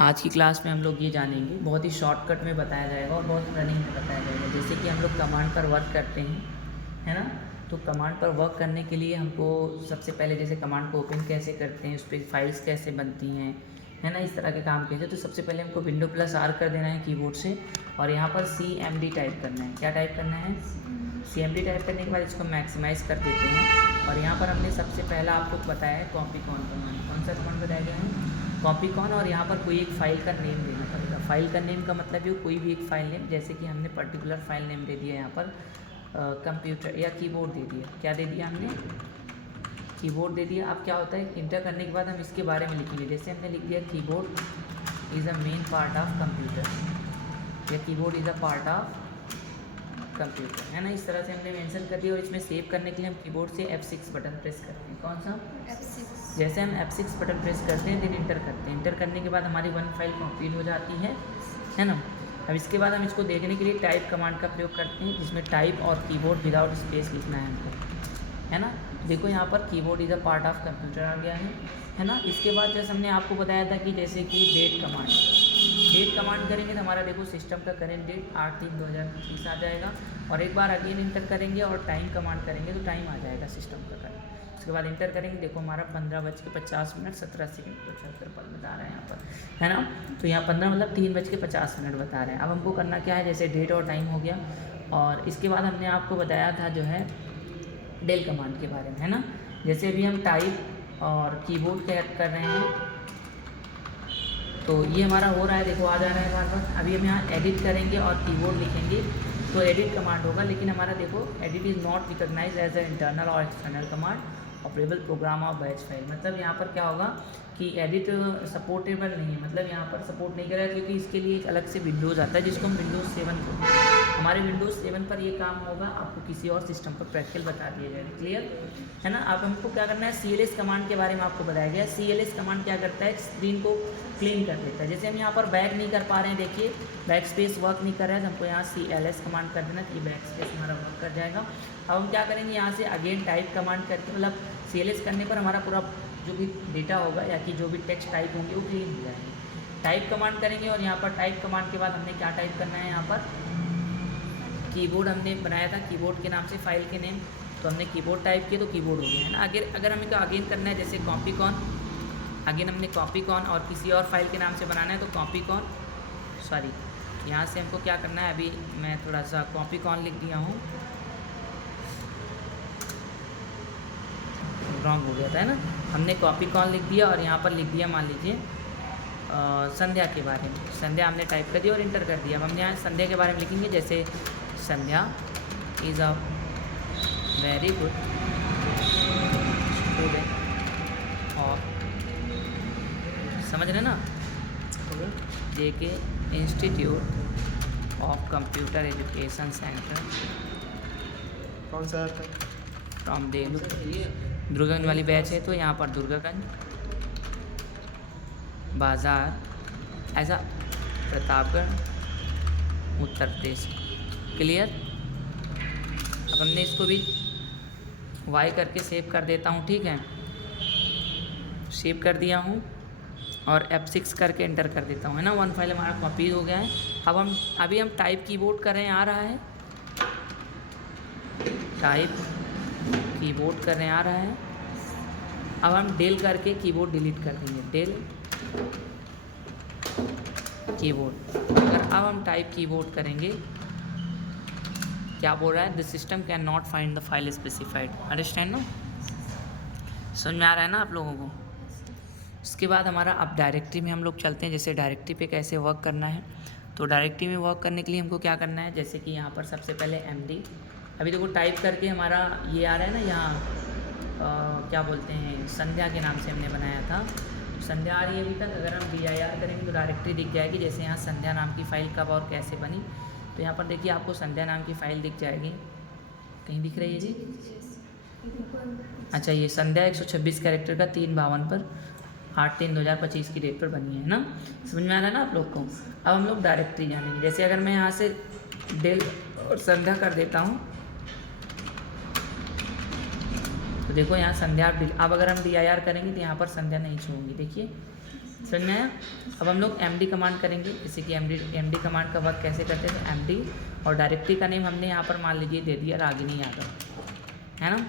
आज की क्लास में हम लोग ये जानेंगे, बहुत ही शॉर्टकट में बताया जाएगा और बहुत रनिंग में बताया जाएगा। जैसे कि हम लोग कमांड पर वर्क करते हैं, है ना। तो कमांड पर वर्क करने के लिए हमको सबसे पहले जैसे कमांड को ओपन कैसे करते हैं, उस पर फाइल्स कैसे बनती हैं, है ना, इस तरह के काम कैसे। तो सबसे पहले हमको विंडो+R कर देना है कीबोर्ड से और यहाँ पर CMD टाइप करना है। क्या टाइप करना है? CMD टाइप करने के बाद इसको मैक्सिमाइज़ कर देते हैं और यहाँ पर हमने सबसे पहला आपको बताया है कॉपीकॉन कमांड। कौन सा कमांड बताया गया है? कॉपीकॉन। और यहाँ पर कोई एक फ़ाइल का नेम देना पड़ेगा। फ़ाइल का नेम का मतलब ये कोई भी एक फ़ाइल नेम, जैसे कि हमने पर्टिकुलर फ़ाइल नेम दे दिया यहाँ पर कंप्यूटर या कीबोर्ड दे दिया। क्या दे दिया हमने? कीबोर्ड दे दिया। अब क्या होता है, इंटर करने के बाद हम इसके बारे में लिखेंगे। जैसे हमने लिख दिया keyboard is a main part of computer या keyboard is a part of computer, है ना। इस तरह से हमने मेंशन कर दिया। और इसमें सेव करने के लिए हम कीबोर्ड से F6 बटन प्रेस करते हैं। कौन सा? F6। जैसे हम F6 बटन प्रेस करते हैं, देन इंटर करते हैं। इंटर करने के बाद हमारी वन फाइल कंप्लीट हो जाती है ना। अब इसके बाद हम इसको देखने के लिए टाइप कमांड का प्रयोग करते हैं, जिसमें टाइप और कीबोर्ड विदाउट स्पेस लिखना है हमको, है ना। देखो यहाँ पर keyboard is a part of computer आ गया है ना। इसके बाद जैसे हमने आपको बताया था कि जैसे कि डेट कमांड करेंगे तो हमारा देखो सिस्टम का करेंट डेट 8/3/2025 आ जाएगा। और एक बार अगेन इंटर करेंगे और टाइम कमांड करेंगे तो टाइम आ जाएगा सिस्टम का करेंट। उसके बाद इंटर करेंगे, देखो हमारा 15:50 17 सेकंड 75 पल बता रहा है यहाँ पर, है ना। तो यहाँ 15 मतलब 3:50 बता रहे हैं। अब हमको करना क्या है, जैसे डेट और टाइम हो गया। और इसके बाद हमने आपको बताया था जो है डेल कमांड के बारे में, है ना। जैसे अभी हम टाइप और कीबोर्ड कर रहे हैं तो ये हमारा हो रहा है, देखो आ जा रहा है बार बार। अभी हम यहाँ एडिट करेंगे और कीबोर्ड लिखेंगे तो एडिट कमांड होगा, लेकिन हमारा देखो edit is not recognise as a internal और एक्सटर्नल कमांड ऑपरेबल प्रोग्राम और बैच फाइल। मतलब यहाँ पर क्या होगा कि एडिट सपोर्टेबल नहीं है, मतलब यहाँ पर सपोर्ट नहीं करेगा, क्योंकि इसके लिए एक अलग से विंडोज़ आता है जिसको हम विंडोज़ 7 बोलते हैं। हमारे विंडोज़ 7 पर ये काम होगा, आपको किसी और सिस्टम पर प्रैक्टिकल बता दिया जाएगा। क्लियर है ना। अब हमको क्या करना है, CLS कमांड के बारे में आपको बताया गया। CLS कमांड क्या करता है, स्क्रीन को क्लीन कर देता है। जैसे हम यहाँ पर बैक नहीं कर पा रहे हैं, देखिए बैक स्पेस वर्क नहीं कर रहा है, तो हमको यहाँ CLS कमांड कर देना कि बैक स्पेस हमारा वर्क कर जाएगा। अब हम क्या करेंगे, यहाँ से अगेन टाइप कमांड करके, मतलब CLS करने पर हमारा पूरा जो भी डेटा होगा या कि जो भी टेक्स्ट टाइप होंगे वो क्लीन हो जाएंगे। टाइप कमांड करेंगे और यहाँ पर टाइप कमांड के बाद हमने क्या टाइप करना है, यहाँ पर कीबोर्ड हमने बनाया था कीबोर्ड के नाम से फाइल के नेम, तो हमने कीबोर्ड टाइप किया तो कीबोर्ड हो गया, है ना। अगर हमें अगेन करना है, जैसे कॉपीकॉन, अगेन हमने कॉपीकॉन और किसी और फाइल के नाम से बनाना है तो कॉपीकॉन, सॉरी यहाँ से हमको क्या करना है, अभी मैं थोड़ा सा कॉपीकॉन लिख दिया हूँ, रॉन्ग हो गया था, है ना। हमने कॉपीकॉन लिख दिया और यहाँ पर लिख दिया मान लीजिए संध्या के बारे में। संध्या हमने टाइप कर दिया और इंटर कर दिया। अब हम यहाँ संध्या के बारे में लिखेंगे, जैसे Sandhya is a very good student और समझ रहे ना, JK institute of computer education centre कौन सा फ्रॉम देलू, दुर्गागंज वाली बैच है तो यहाँ पर दुर्गागंज बाज़ार ऐसा प्रतापगढ़ उत्तर प्रदेश। क्लियर। अब हमने इसको भी वाई करके सेव कर देता हूँ, ठीक है। सेव कर दिया हूँ और F6 करके एंटर कर देता हूँ, है ना। वन फाइल हमारा कॉपी हो गया है। अब अभी हम टाइप कीबोर्ड कर रहे हैं, आ रहा है टाइप कीबोर्ड कर रहे हैं, आ रहा है। अब हम डेल करके कीबोर्ड डिलीट कर देंगे, डेल कीबोर्ड। अगर अब हम टाइप कीबोर्ड करेंगे, क्या बोल रहा है, the system can not find the file specified. Understand ना, समझ में आ रहा है ना आप लोगों को। उसके बाद हमारा अब डायरेक्टरी में हम लोग चलते हैं, जैसे डायरेक्टरी पे कैसे वर्क करना है। तो डायरेक्टरी में वर्क करने के लिए हमको क्या करना है, जैसे कि यहाँ पर सबसे पहले MD, अभी देखो टाइप करके हमारा ये आ रहा है ना, यहाँ क्या बोलते हैं, संध्या के नाम से हमने बनाया था, संध्या आ रही है अभी तक। अगर हम DIR करेंगे तो डायरेक्टरी दिख जाएगी। जैसे यहाँ संध्या नाम की फ़ाइल कब और कैसे बनी, तो यहाँ पर देखिए आपको संध्या नाम की फ़ाइल दिख जाएगी, कहीं दिख रही है जी। अच्छा, ये संध्या 126 कैरेक्टर का 3/52 पर 8/3/2025 की डेट पर बनी है ना। समझ में आ रहा है ना आप लोग को। अब हम लोग डायरेक्टरी जानेंगे। जैसे अगर मैं यहाँ से डेल और संध्या कर देता हूँ तो देखो यहाँ संध्या, अब अगर हम DIR करेंगे तो यहाँ पर संध्या नहीं छूँगी, देखिए समझ में आया। अब हम लोग md कमांड करेंगे, जैसे कि md कमांड का वर्क कैसे करते हैं। तो md और डायरेक्टरी का नेम हमने यहाँ पर मान लीजिए दे दिया रागिनी यादव, है ना।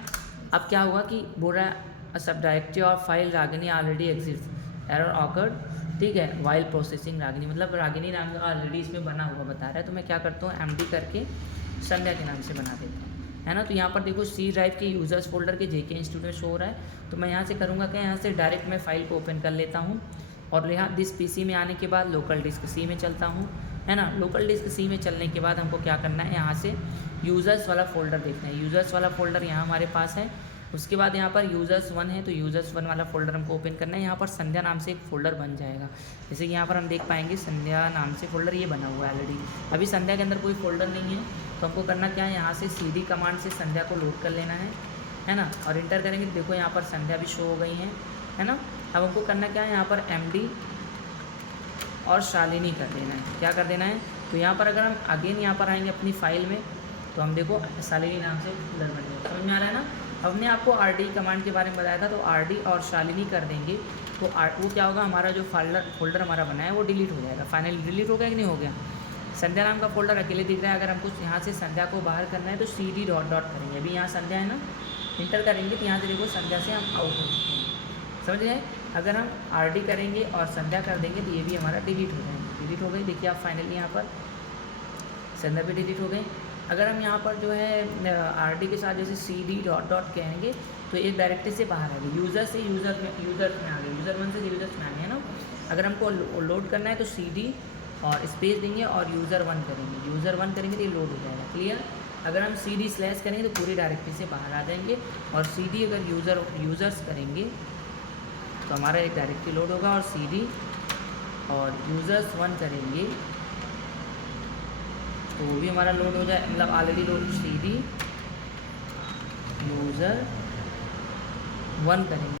अब क्या हुआ कि बोल रहा है सब डायरेक्टरी और file Ragini already exist, error awkward, ठीक है, वाइल प्रोसेसिंग रागिनी, मतलब रागिनी नाम का ऑलरेडी इसमें बना हुआ बता रहा है। तो मैं क्या करता हूँ md करके संध्या के नाम से बना देता हूँ, है ना। तो यहाँ पर देखो सी ड्राइव के यूजर्स फोल्डर के जेके इंस्टीट्यूट में शो हो रहा है। तो मैं यहाँ से करूँगा कि यहाँ से डायरेक्ट मैं फाइल को ओपन कर लेता हूँ और यहाँ दिस पीसी में आने के बाद लोकल डिस्क सी में चलता हूँ, है ना। लोकल डिस्क सी में चलने के बाद हमको क्या करना है, यहाँ से यूज़र्स वाला फ़ोल्डर देखना है। यूज़र्स वाला फ़ोल्डर यहाँ हमारे पास है। उसके बाद यहाँ पर यूज़र्स 1 है, तो यूज़र्स 1 वाला फ़ोल्डर हमको ओपन करना है। यहाँ पर संध्या नाम से एक फ़ोल्डर बन जाएगा, जैसे कि यहाँ पर हम देख पाएंगे संध्या नाम से फ़ोल्डर ये बना हुआ है ऑलरेडी। अभी संध्या के अंदर कोई फ़ोल्डर नहीं है, तो हमको करना क्या है, यहाँ से cd कमांड से संध्या को लोड कर लेना है ना। और इंटर करेंगे तो देखो यहाँ पर संध्या भी शो हो गई है ना। अब हमको करना क्या है, यहाँ पर md और शालिनी कर देना है। क्या कर देना है, तो यहाँ पर अगर हम अगेन यहाँ पर आएंगे अपनी फाइल में, तो हम देखो शालिनी नाम से फोल्डर बन गया, समझ में आ रहा है ना। अब हमने आपको rd कमांड के बारे में बताया था, तो rd और शालिनी कर देंगे तो वो क्या होगा, हमारा जो फोल्डर हमारा बना है वो डिलीट हो जाएगा। फाइनली डिलीट हो गया कि नहीं हो गया। संध्या नाम का फोल्डर अकेले दिख रहा है। अगर हमको यहाँ से संध्या को बाहर करना है तो cd डॉट डॉट करेंगे। अभी यहाँ संध्या है ना, इंटर करेंगे तो यहाँ से देखो संध्या से हम आउट हो चुके हैं, समझ गए। अगर हम rd करेंगे और संध्या कर देंगे तो ये भी हमारा डिलीट हो जाएंगे। डिलीट हो गई, देखिए आप फाइनली यहाँ पर संध्या भी डिलीट हो गई। अगर हम यहाँ पर जो है rd के साथ जैसे cd डॉट डॉट कहेंगे तो एक डायरेक्टरी से बाहर आ गई, यूज़र से यूज़र में आ गए, यूज़र 1 से यूज़र्स में आ गए, है ना। अगर हमको लोड करना है तो cd और स्पेस देंगे और यूज़र 1 करेंगे, यूज़र 1 करेंगे तो ये लोड हो जाएगा, क्लियर। अगर हम cd स्लैश करेंगे तो पूरी डायरेक्टरी से बाहर आ जाएंगे, और cd अगर यूज़र्स करेंगे तो हमारा एक डायरेक्टरी लोड होगा, और cd और यूज़र्स 1 करेंगे तो वो भी हमारा लोड हो जाए, मतलब ऑलरेडी लोड। cd यूज़र 1 करेंगे